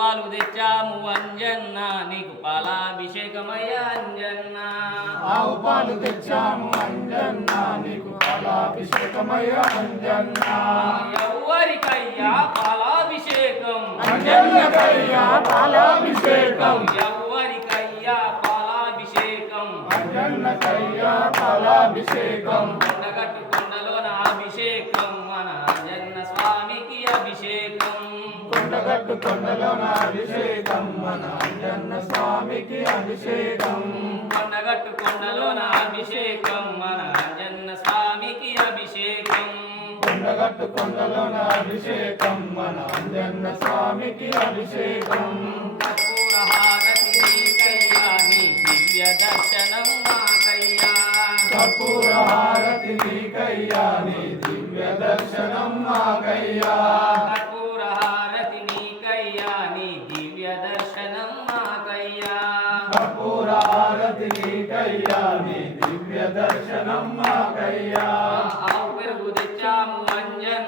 పాలు తెచ్చాము అంజన్న నీకు పాలాభిషేకమయ్య అంజన్న ఆవు పాలు తెచ్చాము అంజన్న నీకు పాలాభిషేకమయ్య అంజన్న ఎవరికయ్యా పాలాభిషేకం అంజన్నకయ్యా పాలాభిషేకం ఎవరికయ్యా పాలాభిషేకం అంజన్నకయ్యా పాలాభిషేకం కొండగట్టు కొండలోన అభిషేకం మన అంజన్న స్వామికి అభిషేకం కొండగట్టు కొండలోన అభిషేకం మన అంజన్న స్వామికి అభిషేకం కొండగట్టు కొండలోన అభిషేకం మన అంజన్న స్వామికి అభిషేకం కొండగట్టు కొండలోన అభిషేకం మన అంజన్న స్వామికి అభిషేకం కర్పూర హారతి నీకయ్యా నీ దివ్య దర్శనం మాకయ్యా కర్పూర హారతి నీకయ్యా నీ దివ్య దర్శనం మాకయ్యా కర్పూర హారతి నీకయ్యా నీ దివ్య దర్శనం మాకయ్యా కర్పూర హారతి నీకయ్యా నీ దివ్య దర్శనం మాకయ్యా ఆవు పెరుగు తెచ్చాము